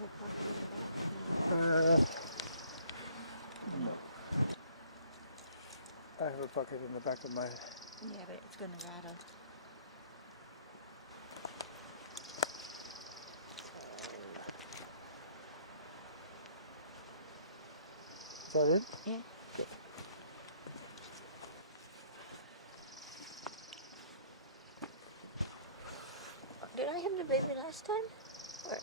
have a pocket in the back? No. I have a bucket in the back of my... Yeah, but it's going to rattle. Is that it? Yeah. Good. Did I have the baby last time?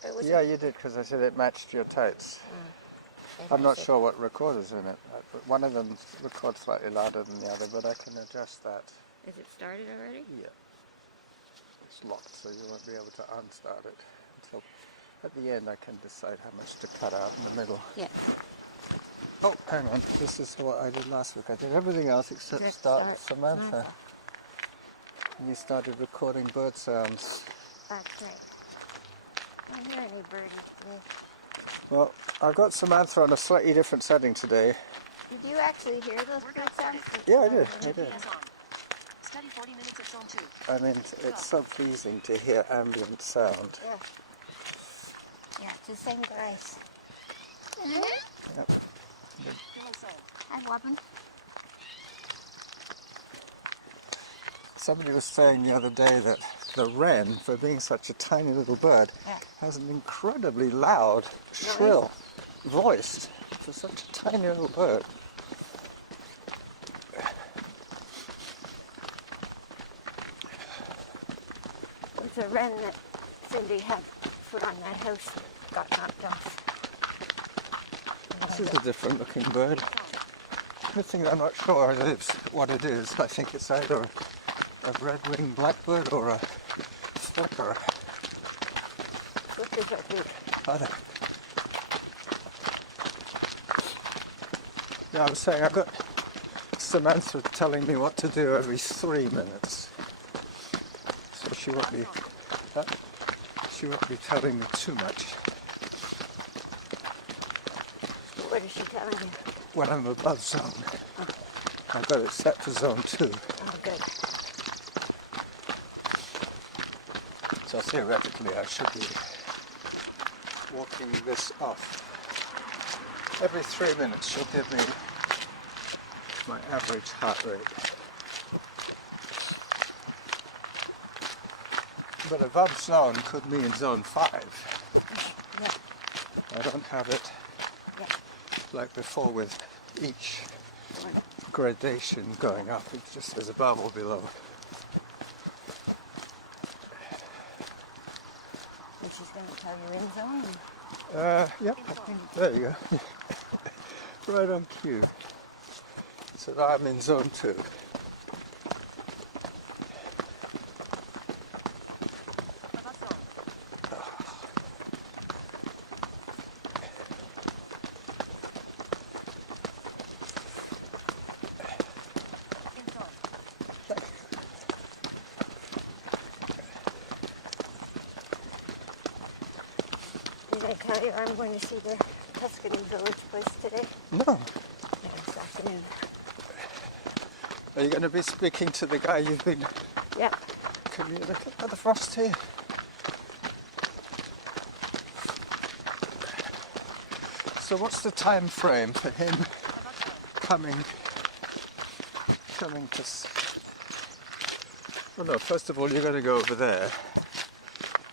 Or was Yeah, you did, because I said it matched your tights. I'm not sure what recorder's in it. But one of them records slightly louder than the other, but I can adjust that. Is it started already? Yeah. It's locked, so you won't be able to unstart it. Until at the end I can decide how much to cut out in the middle. Yeah. Oh, hang on. This is what I did last week. I did everything else except start Samantha. And you started recording bird sounds. That's right. I don't hear any birdies today. Well, I got Samantha on a slightly different setting today. Did you actually hear those bird sounds? Yeah, I did. Study 40 minutes of zone 2. I mean, it's so pleasing to hear ambient sound. Yeah. Yeah, it's the same guys. Yep. Hi, Wobbin. Somebody was saying the other day that the wren, for being such a tiny little bird, has an incredibly loud, shrill voice for such a tiny little bird. It's a wren that Cindy had put on that house, got knocked off. This is a different looking bird. The thing I'm not sure is what it is. I think it's either a red-winged blackbird or a flicker. Flickers are big. Are they? Yeah, I was saying I've got Samantha telling me what to do every 3 minutes. So she won't be telling me too much. What is she telling you? When I'm above zone. I've got it set for zone 2. Oh, good. So theoretically I should be walking this off. Every 3 minutes she'll give me my average heart rate. But above zone could mean zone 5. Yeah. I don't have it like before with each gradation going up. It just says above or below. And she's going to tell you in zone. Yep. There you go. Right on cue. So I'm in zone 2. Did I tell you I'm going to see the Tuscany Village place today? No. Yeah, this afternoon. Are you going to be speaking to the guy you've been Yeah. communicating? Oh, the frost here. So what's the time frame for him coming to... Well, no, first of all, you're going to go over there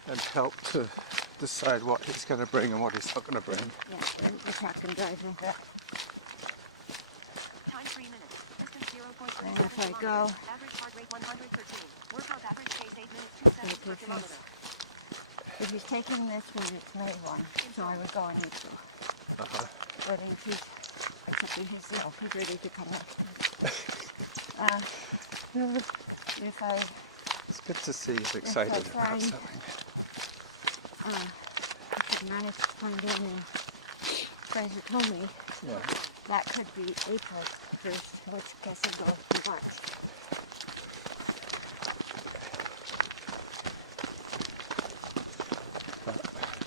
and help to decide what he's going to bring and what he's not going to bring. Yeah, the truck can drive me. Time 3 minutes. Distance 0.3 And if I go... Average heart rate 113. Workout average pace 8 minutes 2 seconds per kilometer. If he's taking this one, it's May 1, so I would go on April. But if he's accepting his deal, he's ready to come up. If I It's good to see he's excited about find- something. could manage to find in and Fraser told me, Yeah. that could be April 1st, which I guess will go to March.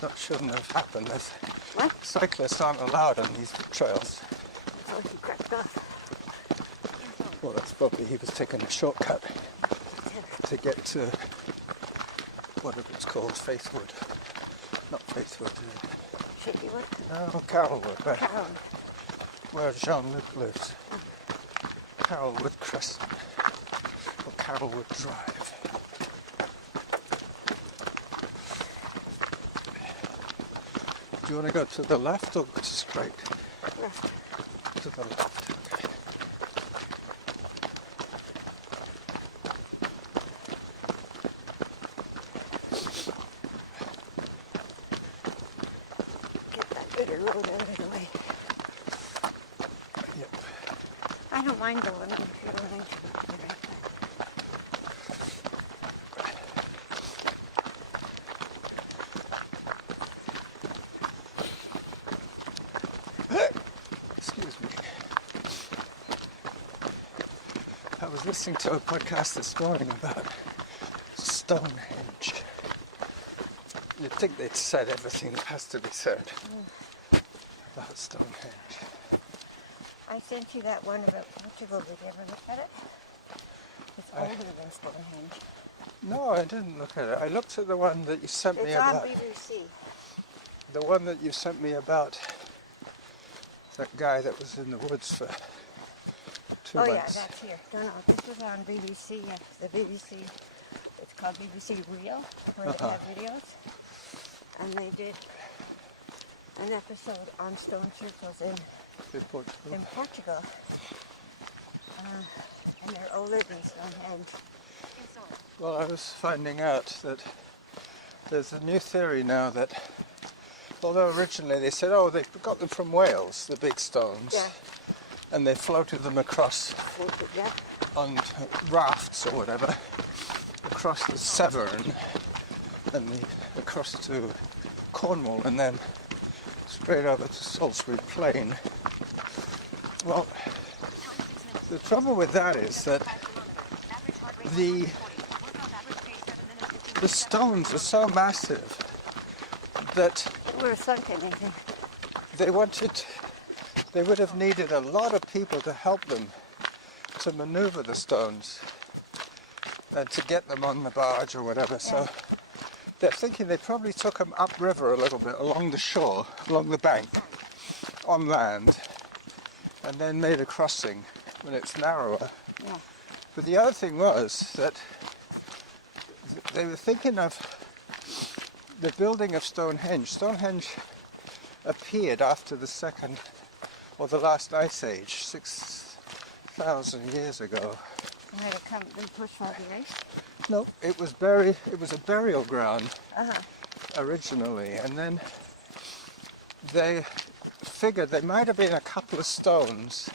That shouldn't have happened. What? Cyclists aren't allowed on these trails. So he crept off. Well, that's probably he was taking a shortcut to get to whatever it's called, Faithwood. Not Faithwood. Citywood? No, Carrollwood, Carroll. where Jean-Luc lives. Carrollwood Crescent, or Carrollwood Drive. Do you want to go to the left or go straight? Left. To the left, okay. Get that bigger road out of the way. Yep. I don't mind going if you don't mind to go to the right side. Excuse me. I was listening to a podcast this morning about Stonehenge. You'd think they'd said everything that has to be said about Stonehenge. I sent you that one about Portugal. Did you ever look at it? It's older than Stonehenge. No, I didn't look at it. I looked at the one that you sent me It's on about. BBC. The one that you sent me about that guy that was in the woods for 2 Oh yeah, months. that's here. No, this was on BBC. The BBC. It's called BBC Real, where they have videos. And they did an episode on stone circles in Portugal. And they're older than Stonehenge. Well, I was finding out that there's a new theory now that, although originally they said, oh, they got them from Wales, the big stones, Yeah. and they floated them across Yeah. on rafts or whatever, across the Severn and across to Cornwall and then straight over to Salisbury Plain. Well, the trouble with that is that the stones are so massive that We're sunken, I think. they would have needed a lot of people to help them to maneuver the stones and to get them on the barge or whatever. So they're thinking they probably took them upriver a little bit along the shore, along the bank, on land, and then made a crossing when it's narrower. Yeah. But the other thing was that they were thinking of the building of Stonehenge. Stonehenge appeared after the second or the last ice age, 6,000 years ago. And had to come and push all the ice. No, it was a burial ground originally, and then they figured there might have been a couple of stones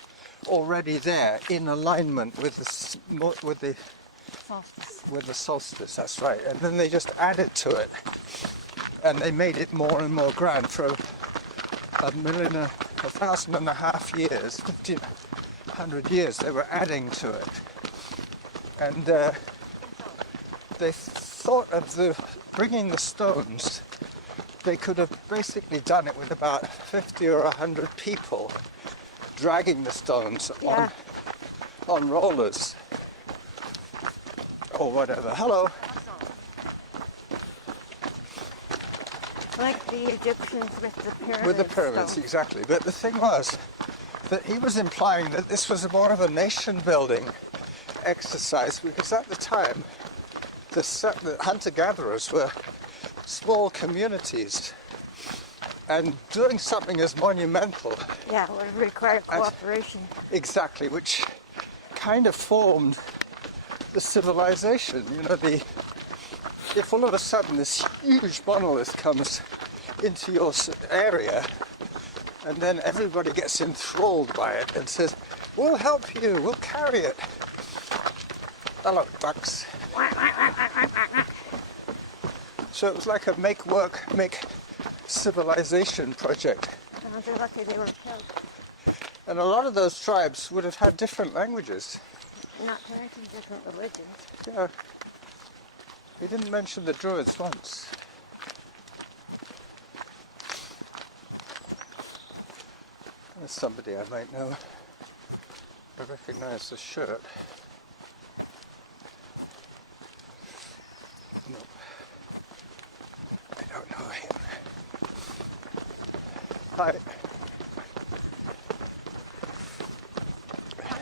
already there in alignment with the solstice. That's right, and then they just added to it, and they made it more and more grand for 1,500 years, 1,500 years. They were adding to it, and they thought of bringing the stones. They could have basically done it with about 50 or 100 people dragging the stones on rollers or whatever. Hello. Like the Egyptians with the pyramids. With the pyramids, stone. exactly. But the thing was that he was implying that this was more of a nation-building exercise, because at the time the hunter-gatherers were small communities, and doing something as monumental. Yeah, it would require cooperation. Exactly, which kind of formed the civilization. You know, if all of a sudden this huge monolith comes into your area, and then everybody gets enthralled by it and says, we'll help you, we'll carry it. Hello, ducks. So it was like a make civilization project. Oh, they're lucky they were killed. And a lot of those tribes would have had different languages. Not parenting different religions. Yeah. He didn't mention the Druids once. There's somebody I might know. I recognize the shirt. No, I don't know him. Hi. Time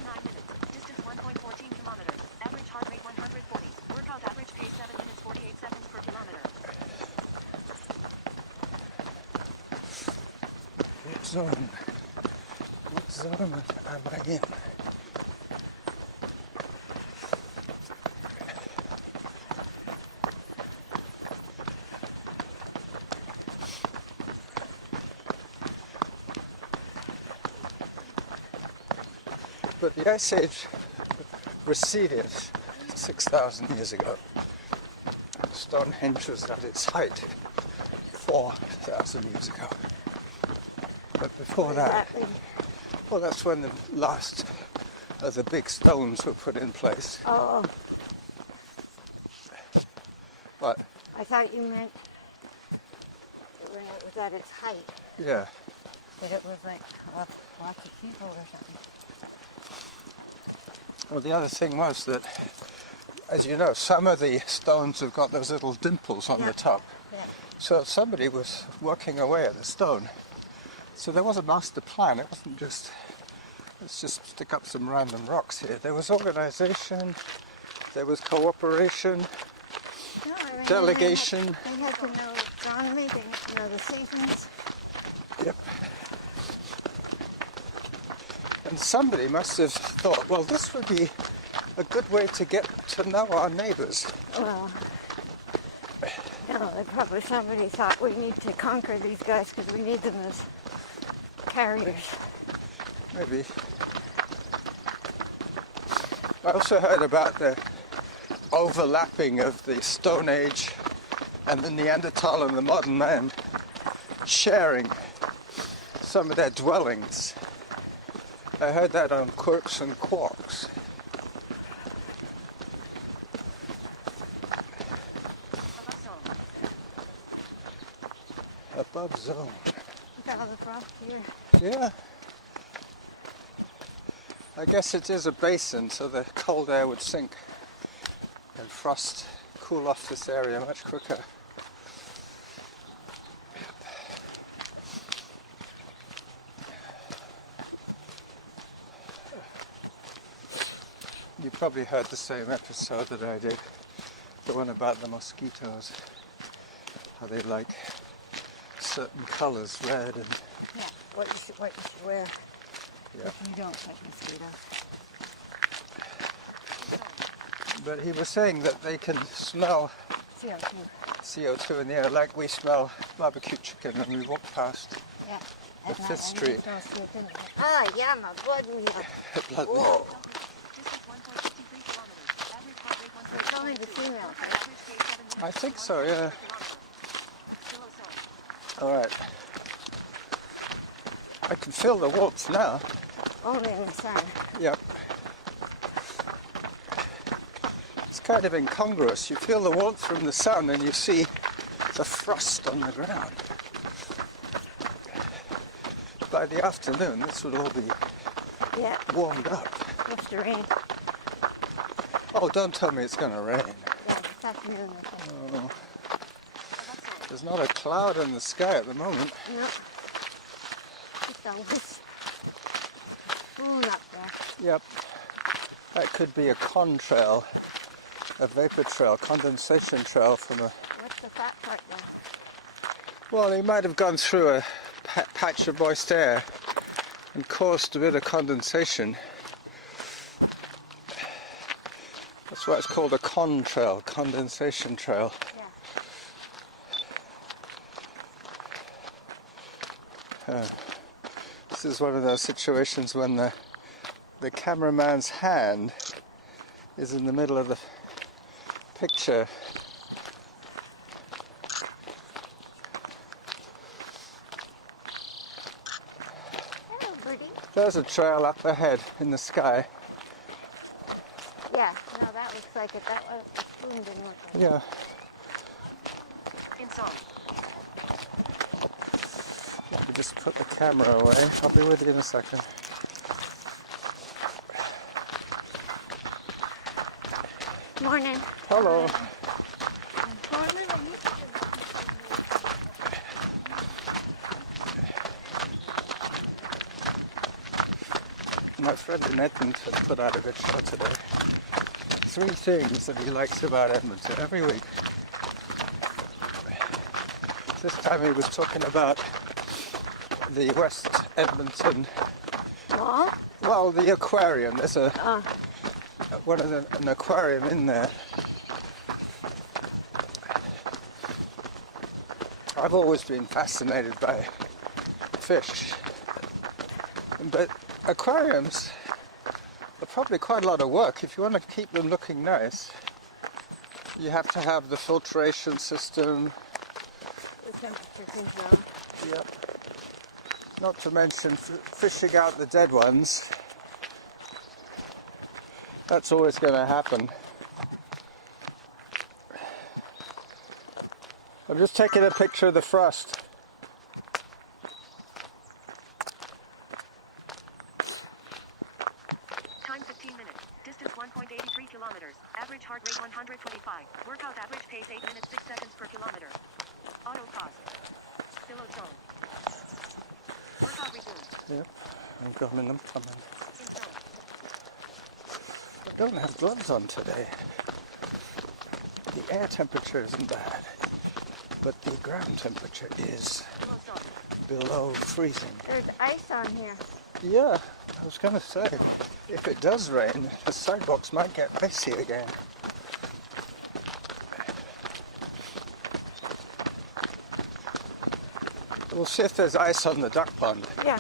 9 minutes. Distance 1.14 kilometers. Average heart rate 140. Workout average pace 7 minutes 48 seconds per kilometer. What zone? What zone am I in? But the Ice Age receded 6,000 years ago. Stonehenge was at its height 4,000 years ago. But before that, well, that's when the last of the big stones were put in place. Oh, But I thought you meant when it was at its height, yeah, that it was like lots of people or something. well, the other thing was that, as you know, some of the stones have got those little dimples on the top. Yeah. So somebody was working away at the stone. So there was a master plan. It wasn't just, let's just stick up some random rocks here. There was organization, there was cooperation, No, I mean, delegation. They had to know astronomy, they had to know the seasons. Yep. And somebody must have thought, well, this would be a good way to get to know our neighbors. Well, no, probably somebody thought we need to conquer these guys because we need them as carriers. Maybe. I also heard about the overlapping of the Stone Age and the Neanderthal and the modern man sharing some of their dwellings. I heard that on Quirks and Quarks. Above zone. Look at all the frost here. Yeah. I guess it is a basin, so the cold air would sink and frost cool off this area much quicker. You probably heard the same episode that I did, the one about the mosquitoes, how they like certain colours, red and Yeah, what you should wear yeah. if you don't catch mosquitoes. But he was saying that they can smell CO2. CO2 in the air like we smell barbecue chicken when we walk past Yeah. the Fifth Street. Ah, yeah, my blood in here. blood. Whoa. Distance 1.53 kilometers. Average heart rate 140. It's only the females, right? Average pace 7 minutes I think so, yeah. Still a zone. All right. I can feel the warmth now. Only in the sun. Yep. It's kind of incongruous. You feel the warmth from the sun and you see the frost on the ground. By the afternoon, this would all be Yeah, warmed up. supposed to rain. Oh, don't tell me it's going to rain. Yeah, this afternoon. I think. Oh, there's not a cloud in the sky at the moment. No. Just all this moon up there. Yep. That could be a contrail, a vapor trail, condensation trail from a... What's the fat part there? Well, he might have gone through a patch of moist air and caused a bit of condensation. That's why it's called a contrail, condensation trail. Yeah. This is one of those situations when the cameraman's hand is in the middle of the picture. Hello, birdie. There's a trail up ahead in the sky. Yeah, no, that looks like it. That was the spoon didn't look like it. Yeah. In zone. Let me just put the camera away. I'll be with you in a second. Morning. Hello. My friend in Edmonton put out a good show today. 3 things that he likes about Edmonton every week. This time he was talking about the West Edmonton, What? well, the aquarium. There's an aquarium in there. I've always been fascinated by fish, but aquariums are probably quite a lot of work. If you want to keep them looking nice, you have to have the filtration system. The temperature control. Yep. Not to mention fishing out the dead ones. That's always going to happen. I'm just taking a picture of the frost. Time 15 minutes. Distance 1.83 kilometers. Average heart rate 125. Workout average pace 8 minutes 6 seconds per kilometer. Auto pause. Below zone. Workout resumed. Yep, I'm coming. In zone. I don't have gloves on today. The air temperature isn't bad, but the ground temperature is Below zone. below freezing. There's ice on here. Yeah, I was going to say, if it does rain, the sidewalks might get icy again. We'll see if there's ice on the duck pond. Yeah.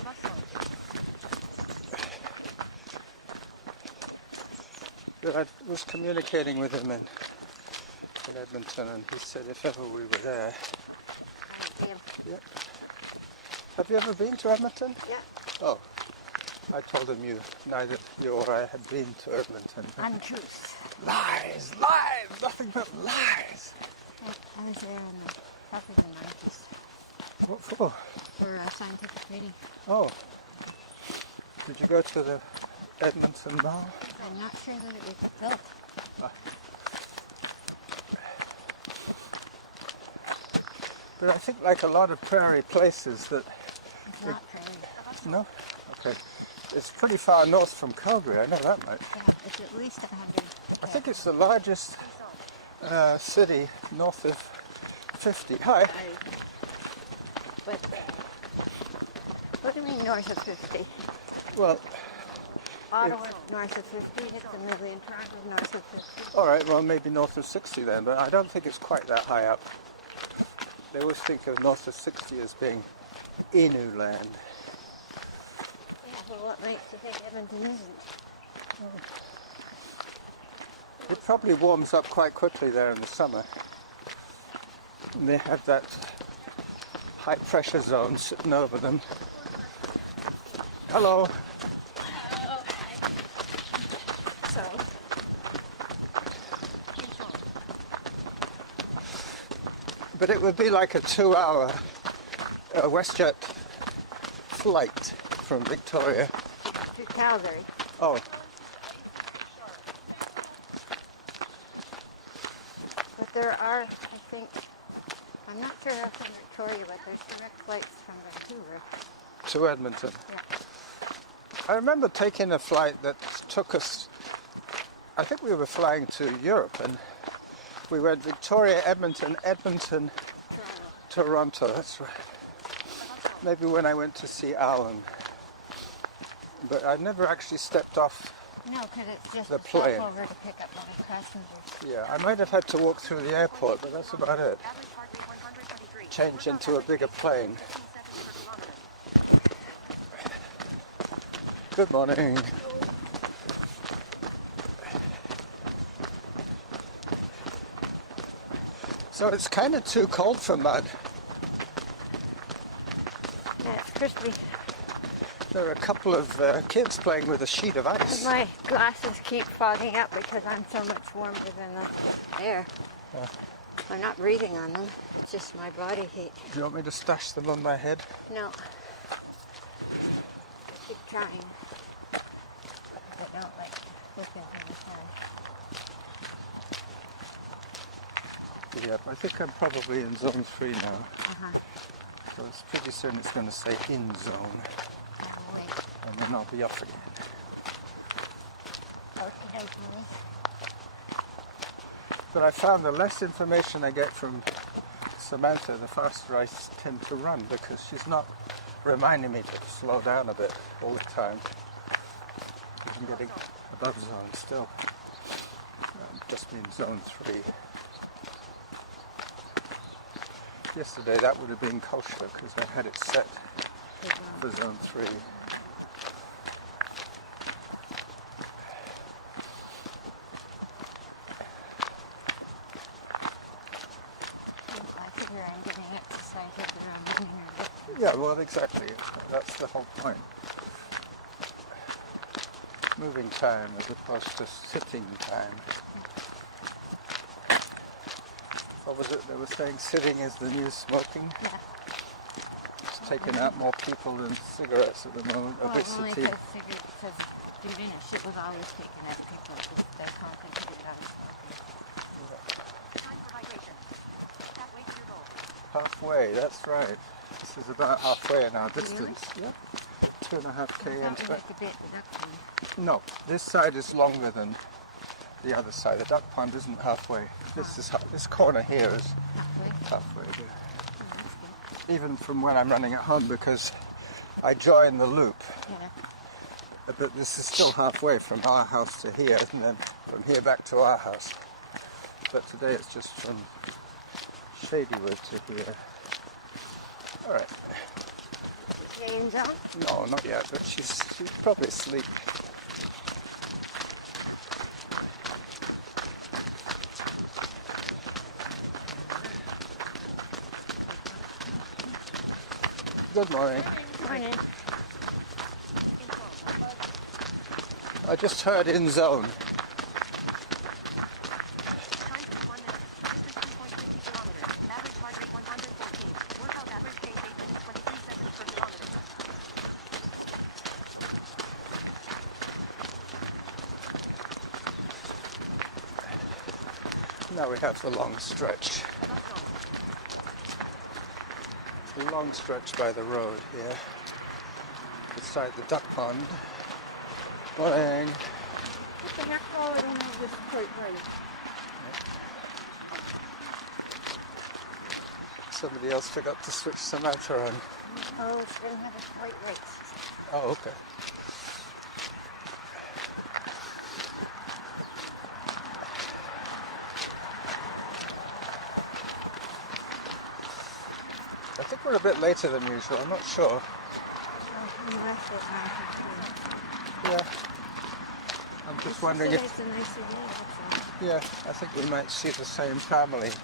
Above zone. But I was communicating with him in Edmonton, and he said if ever we were there. Yeah. Have you ever been to Edmonton? Yeah. Oh, I told him neither you or I had been to Edmonton. Untruth. Lies, lies, nothing but lies. I was there in the probably the 90s What for? for scientific reading. Oh, did you go to the Edmonton Mall? I'm not sure that it was built. But I think like a lot of prairie places that, It's not prairie. no? Okay. It's pretty far north from Calgary, I know that much. Yeah, it's at least 100. I think it's the largest city north of 50. Hi. But what do you mean north of 50? Well, Ottawa north of 50, it's a million. Toronto north of 50. all right, well maybe north of 60 then, but I don't think it's quite that high up. They always think of north of 60 as being Innu land. Yeah, well what makes you think Edmonton isn't? It probably warms up quite quickly there in the summer. And they have that high pressure zone sitting over them. Hello. So, In zone. But it would be like a 2-hour WestJet flight from Victoria. to Calgary. Oh, But there are, I think, I'm not sure how from Victoria, but there's direct flights from Vancouver. to Edmonton. Yeah. I remember taking a flight that took us, I think we were flying to Europe, and we went Victoria, Edmonton, Edmonton, Toronto. Toronto, that's right. Maybe when I went to see Alan. But I never actually stepped off. No, because it's just The a plane. stopover to pick up my passengers. Yeah, I might have had to walk through the airport, but that's about it. Average heart rate 123. Change into a bigger plane. 15 seconds per kilometer. Good morning. So it's kind of too cold for mud. Yeah, it's crispy. There are a couple of kids playing with a sheet of ice. My glasses keep fogging up because I'm so much warmer than the air. Yeah. I'm not breathing on them. It's just my body heat. Do you want me to stash them on my head? No. Keep trying. don't like looking for the sun. Yeah, I think I'm probably in zone 3 now. Uh-huh. So it's pretty soon it's going to say in zone. Oh, wait. And then I'll be off again. Okay, Julie. But I found the less information I get from Samantha, the faster I tend to run, because she's not reminding me to slow down a bit all the time. I'm getting above zone still. Just in zone 3. Yesterday that would have been kosher because I had it set for zone 3. I figure I'm getting exercise every I'm running a bit. Yeah, well, exactly. That's the whole point. Moving time as opposed to sitting time. What was it they were saying? Sitting is the new smoking? Yeah. It's taking out more people than cigarettes at the moment. Well, only Obesity. because diminished, it was always taken out people if they concentrated on smoking. Time for hydration. Halfway to your goal. Halfway, that's right. This is about halfway in our distance. Yeah. 2.5 k That into was it. like a bit reduction. No, this side is longer than the other side. The duck pond isn't halfway. This corner here is Halfway. halfway there. Oh, that's good. Even from when I'm running at home, because I join the loop. Yeah. But this is still halfway from our house to here, and then from here back to our house. But today it's just from Shadywood to here. All right. James on? No, not yet, but she's probably asleep. Good morning. Morning. I just heard in zone. Time 51 minutes. Distance 2.50 kilometers. Average heart rate 114. Workout average pace 8 minutes 23 seconds per kilometer. Now we have the long stretch. Bus zone. The long stretch by the road here. Beside the duck pond. Morning. What the heck? Oh, I don't have this quite right. Somebody else forgot to switch Samantha on. Oh, it's going to have it quite right. Oh, okay. I think we're a bit later than usual. I'm not sure. Oh, you left it on. Yeah. I'm just wondering if... It's a nicer day, that's all. Yeah, I think we might see the same family. The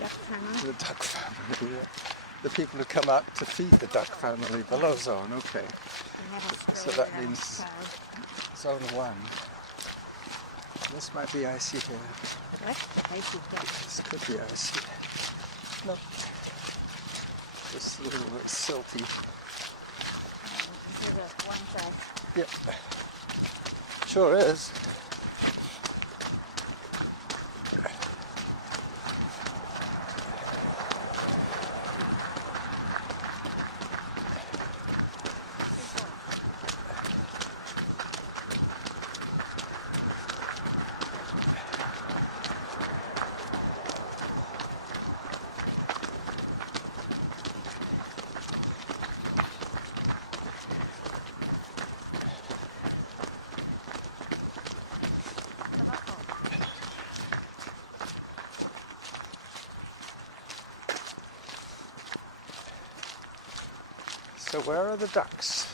duck family. The duck family, yeah. The people who come out to feed the duck family below zone, okay. We haven't So sprayed that it on means- the cloud. Zone 1. This might be icy here. What? Icy hill. This could be icy. No. Just a little bit silty. This is a one side. Yep. Sure is. The bus zone. So where are the ducks?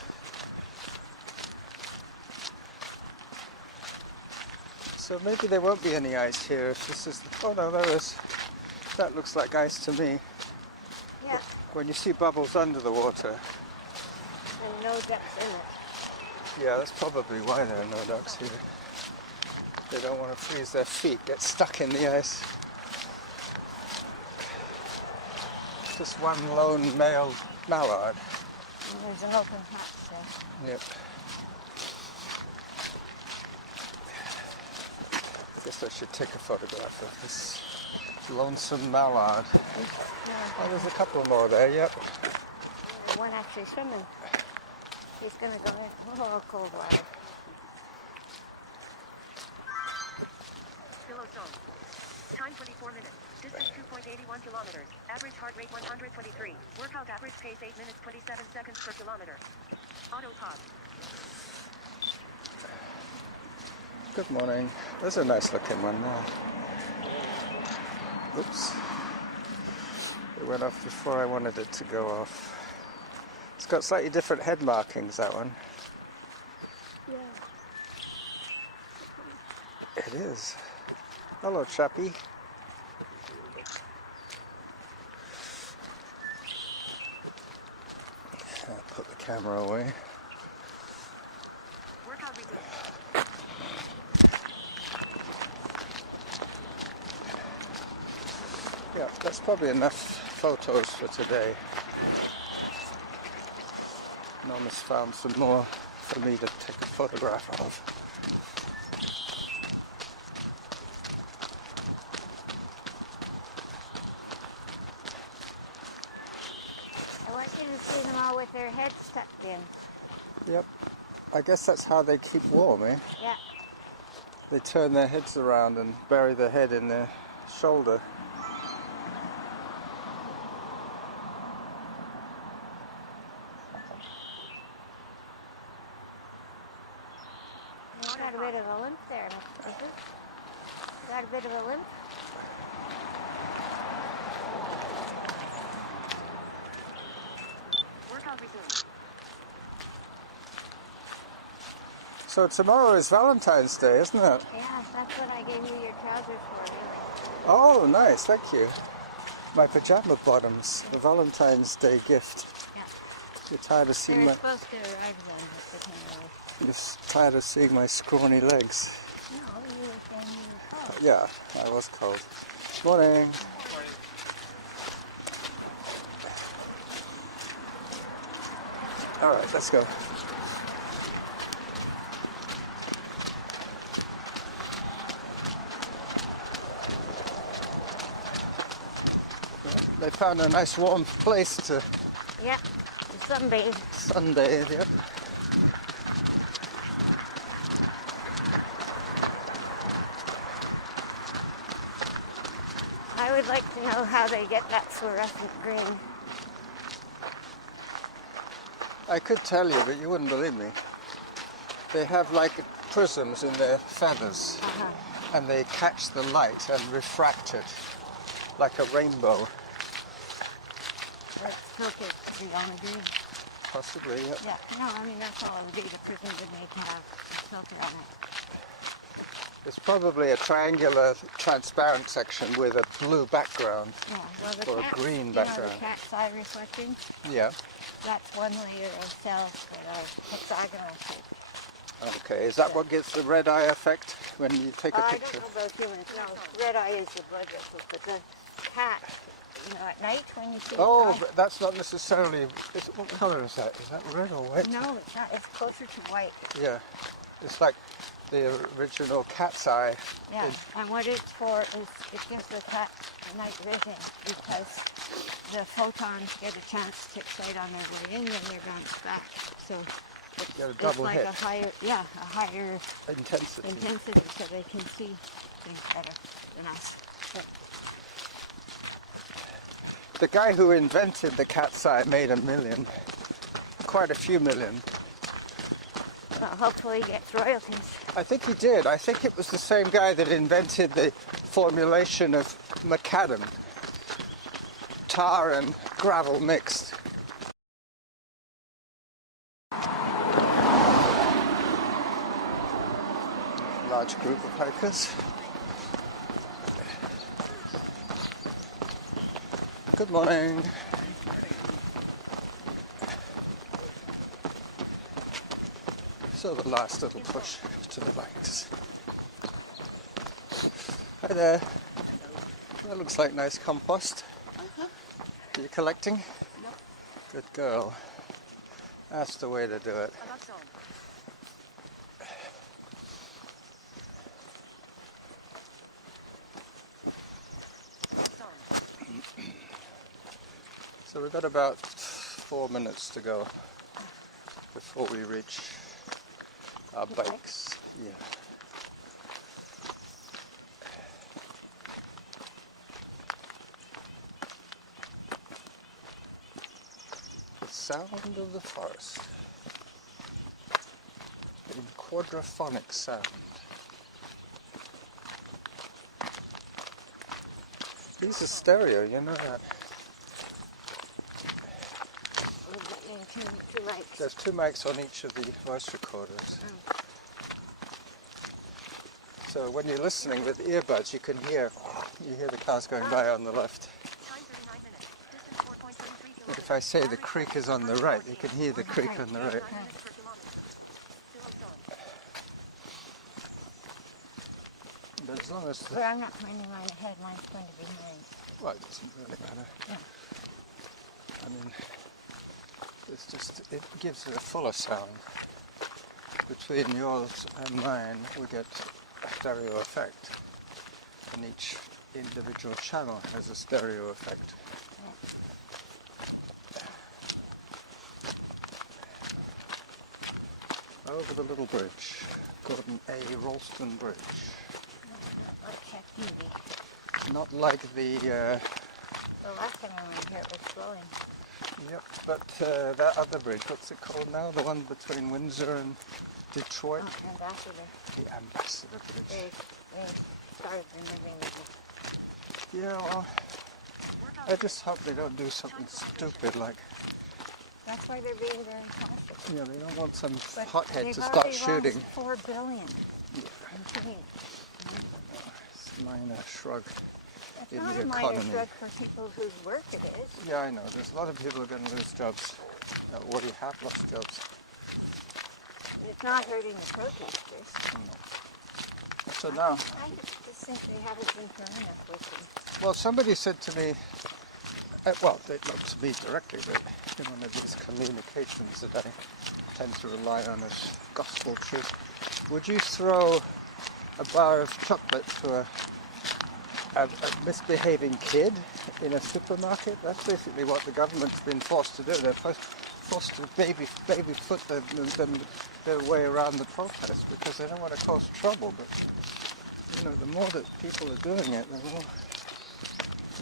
So maybe there won't be any ice here if this is the... Oh no, there is. That looks like ice to me. Yeah, When you see bubbles under the water. and no ducks in it. Yeah, that's probably why there are no ducks here. They don't want to freeze their feet, get stuck in the ice. Just one lone male mallard. And there's an open hatch there. Yep. Guess I should take a photograph of this lonesome mallard. Oh, there's a couple more there, yep. One actually swimming. He's going to go in. Oh, cold water. Below zone. Time 24 minutes. Distance 2.81 kilometers. Average heart rate 123. Workout average pace 8 minutes 27 seconds per kilometer. Auto pause. Good morning. There's a nice looking one there. Oops. It went off before I wanted it to go off. It's got slightly different head markings, that one. Yeah. It is. Hello, chappie. I'll put the camera away. Workout resumed. Yeah, that's probably enough photos for today. Norma's found some more for me to take a photograph of. I want you to see them all with their heads tucked in. Yep. I guess that's how they keep warm, eh? Yeah. They turn their heads around and bury their head in their shoulder. He's got a bit of a limp there, is it? Got a bit of a limp? Workout resumed. So tomorrow is Valentine's Day, isn't it? Yeah, that's what I gave you your trousers for, really. Oh, nice, thank you. My pajama bottoms, the Valentine's Day gift. Yeah. You're tired of They seeing were my supposed to arrive then, but they came early. you're tired of seeing my scrawny legs. No, you were saying you were cold. Yeah, I was cold. Morning. All right, let's go. They found a nice warm place to Yeah, to sunbathe. sunbathe, yep. I would like to know how they get that fluorescent green. I could tell you, but you wouldn't believe me. They have like prisms in their feathers, and they catch the light and refract it like a rainbow. Let's filter to be on the green. Possibly, yep. Yeah, no, I mean that's all it would be. The prism would make have a filter on it. It's probably a triangular transparent section with a blue background. Yeah, well the Or a cat's, green you background. know, the cat's eye reflecting, Yeah. that's one layer of cells that are hexagonal shaped. Okay, is that what gives the red eye effect when you take a I picture? don't know about humans, no. Red eye is the blood vessels, but the cat, you know, at night when you see Oh, its eye, but that's not necessarily. What color is that? Is that red or white? no, it's not. It's closer to white. Yeah, it's like the original cat's eye. Yeah, and what it's for is it gives the cat night vision because the photons get a chance to excite on their way in and they're bounced back. So Get a it's double like hit. a higher Intensity. intensity so they can see things better than us. But The guy who invented the cat's eye made $1 million. Quite a few million. hopefully he gets royalties. I think he did. I think it was the same guy that invented the formulation of macadam. Tar and gravel mixed. Large group of hikers. Good morning. So the last little push to the bikes. Hi there. That looks like nice compost. Are you collecting? No. Good girl. That's the way to do it. Above zone. So we've got about 4 minutes to go before we reach our bikes. Yeah. The sound of the forest in quadraphonic sound. These are stereo, you know that. Two mics. There's 2 mics on each of the voice recorders. Oh. So when you're listening with earbuds, you hear the cars going by on the left. Time 39 minutes. Distance 4.73 But if I say the creek is on the right, you can hear the creek on the right. 9 minutes per kilometer. Below zone. But as long as But I'm not finding mine ahead. Mine's going to be mine. well, it doesn't really matter. Yeah. I mean, it gives it a fuller sound. Between yours and mine, we get a stereo effect, and each individual channel has a stereo effect. Over the little bridge, Gordon A. Ralston Bridge. Like Hefty. Not like the, The last time I went here, it was flowing. yep, but that other bridge, what's it called now? The one between Windsor and Detroit? Oh, Ambassador. The Ambassador Bridge. They started removing the... Yeah, well, I just hope they don't do something stupid like, That's why they're being very cautious. you know, they don't want some But hothead they've to start already shooting. lost $4 billion Yeah. in Peat. It's a minor shrug It's in not the a minor economy. threat for people whose work it is. Yeah, I know. There's a lot of people who are going to lose jobs. Already have lost jobs. It's not hurting the protesters. So now, I just think they haven't been fair enough with them. well, somebody said to me, not to me directly, but in one of these communications that I tend to rely on as gospel truth, would you throw a bar of chocolate to a misbehaving kid in a supermarket? That's basically what the government's been forced to do. They're forced to baby foot their way around the protest because they don't want to cause trouble. But you know, the more that people are doing it, the more,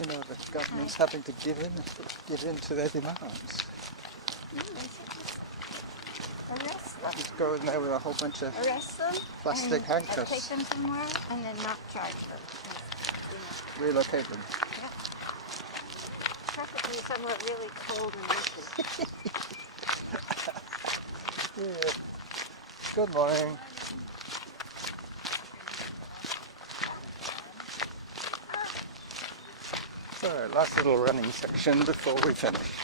you know, the government's having to give in to their demands. No, they should just arrest them. Just go in there with a whole bunch of Arrest them. plastic and handcuffs. Take them somewhere and then not charge them. Relocate them. Yeah. Preferably somewhere really cold and windy. Yeah. Good morning. Alright, last little running section before we finish.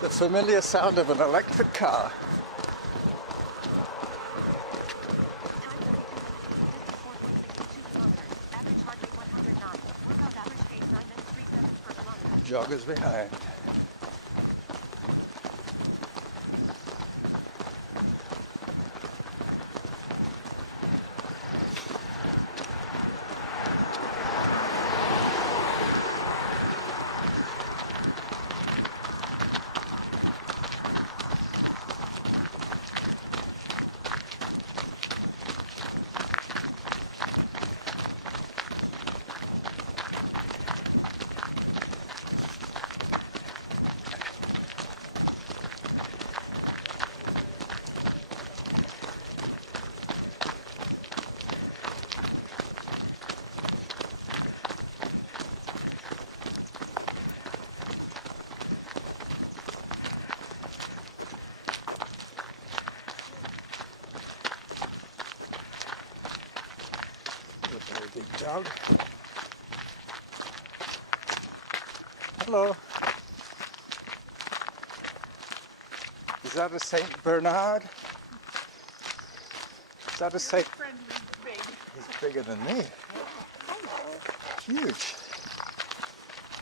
The familiar sound of an electric car. Joggers behind. A very big dog. Hello. Is that a Saint Bernard? Is that a Saint? Friendly big. He's bigger than me. I know. Huge.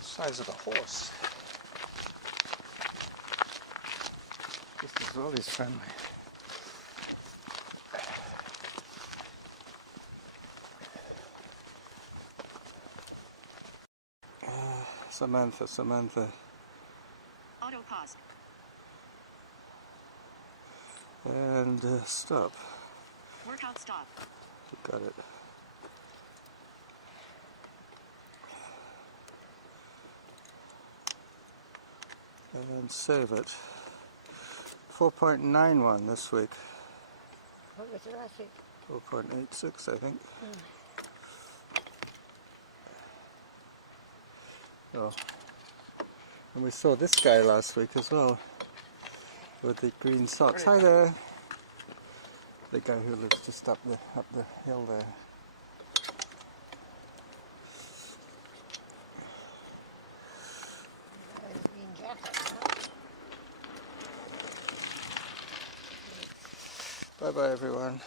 Size of a horse. This is always friendly. Samantha. Auto pause. And stop. Workout stop. You got it. And save it. 4.91 this week. What was it last week? 4.86, I think. Oh. And we saw this guy last week as well, with the green socks. Hi there. The guy who lives just up the hill there. Green jacket, huh? Bye bye everyone.